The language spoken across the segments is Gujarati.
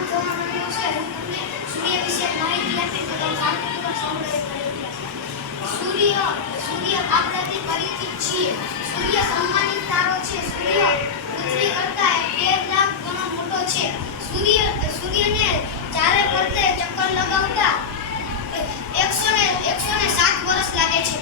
નામ જોવા મળ્યું છે હું તમને સૂર્ય વિશે માહિતી આપીશ તો તમે શાંતિપૂર્વક સાંભળો એ ફરીથી. સૂર્ય સૂર્ય આપણાથી પરિચિત છીએ સૂર્ય સન્માનિત તારો છે સૂર્ય પૃથ્વી કરતા તેર લાખ ગણો મોટો છે સૂર્ય સૂર્યને ચારે ફરતે ચક્કર લગાવતા એકસો ને એકસો ને સાત વર્ષ લાગે છે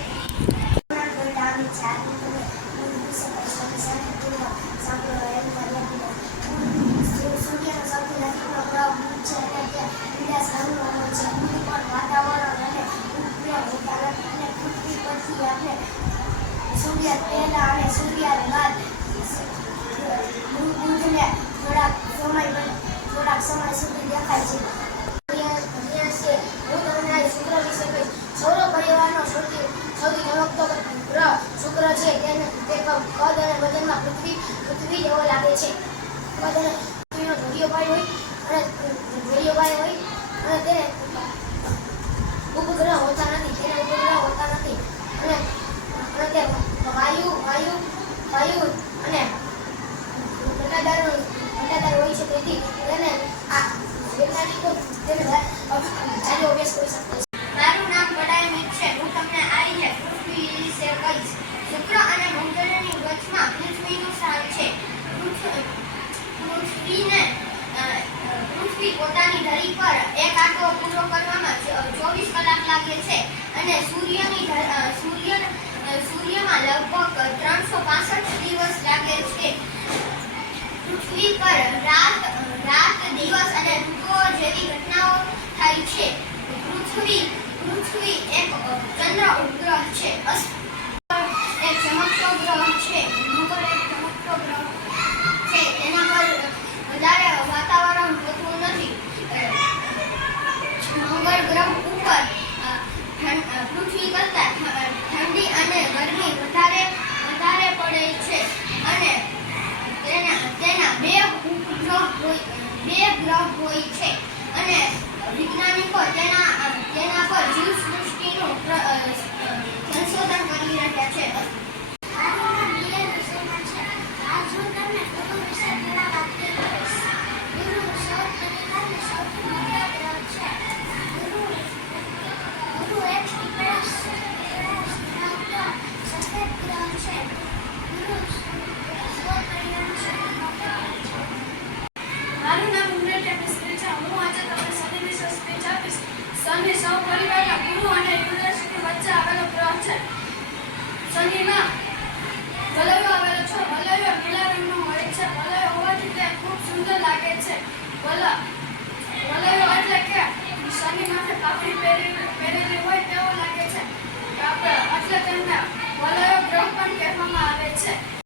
સૂર્યનો સૌથી નજીકનો ગ્રહ બુધ છે અને તે લીલા રંગનો હોય છે બુધ પર વાતાવરણ અને ઉપગ્રહ હોતા નથી અને આપણે સૂર્ય પહેલા અને સૂર્ય બાદ બુધને થોડાક સમય થોડાક સમય સુધી દેખાય છે. સૂર્ય સૂર્ય શુક્ર છે, તેને તે કદ અને વજનમાં પૃથ્વી પૃથ્વી જેવો લાગે છે. કદ અને પૃથ્વીનો ધોળિયો હોય અને ધોળિયો હોય અને તેને ઉપગ્રહ હોતા નથી તેને ઉપગ્રહ હોતા નથી અને અને વાયુ વાયુ વાયુ અને ઘટાદાર ઘટાદાર હોય છે તેથી તેને આ વૈજ્ઞાનિકો તેને જાજો અભ્યાસ કરી શકે છે. મારું નામ પડાયમિત છે. હું તમને આ રીતે પૃથ્વી વિશે કહીશ શુક્ર અને મંગળની વચમાં પૃથ્વીનું સ્થાન છે. પૃથ્વી- પૃથ્વીને પૃથ્વી પોતાની ધરી પર એક આંટો પૂરો કરવામાં ચોવીસ કલાક લાગે છે. અને સૂર્યની સૂર્ય લગભગ ત્રણસો પાસઠ દિવસ લાગે છે. પૃથ્વી પર રાત રાત દિવસ અને ઋતુઓ જેવી ઘટનાઓ થાય છે. પૃથ્વી પૃથ્વી એક ચંદ્ર ઉપગ્રહ છે અસ- એક ચમકતો ગ્રહ છે મંગળ એક ચમકતો ગ્રહ છે એના પર વધારે વાતાવરણ હોતું નથી અ, મંગળ ગ્રહ ઉપર અ, ઠં- અ, પૃથ્વી કરતાં ઠ- ઠંડી અને ગરમી વધારે વધારે પડે છે અને તેના તેના બે ઉપગ્રહ હોય બે ગ્રહ હોય છે. અને વૈજ્ઞાનિકો તેના તેના પર જીવસૃષ્ટિનું શનિ સૌ પરિવારના ગુરુ અને યુનિવર્સિટી વચ્ચે આવેલો ગ્રહ છે. શનિમાં વલયો આવેલો છે. વલયો લીલા રંગનો હોય છે. વલયો હોવાથી તે ખૂબ સુંદર લાગે છે. વલ, વલયો એટલે કે શનિ માથે કાપડી પહેરી પહેરેલી હોય તેવો લાગે છે. એટલે તેમને વલયો ગ્રહ પણ કહેવામાં આવે છે.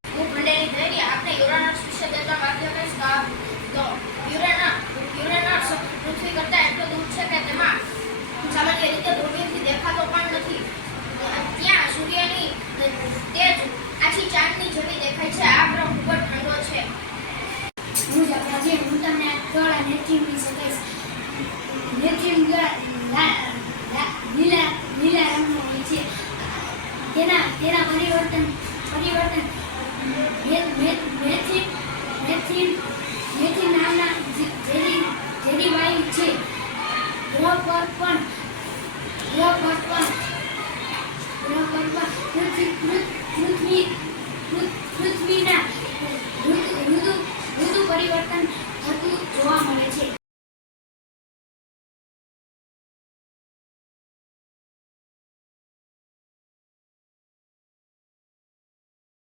નેત્રી શકાય નેત્રી લીલા લીલા રંગનો હોય છે તેના તેના પરિવર્તન પરિવર્તન મેથી મેથી મેથી નામના જેની જેની વાયુ છે ગ્રહ પર પણ ગ્રહ પર પણ ગ્રહ પર પણ પૃથ્વીના ઋતુ પરિવર્તન થતું જોવા મળે છે.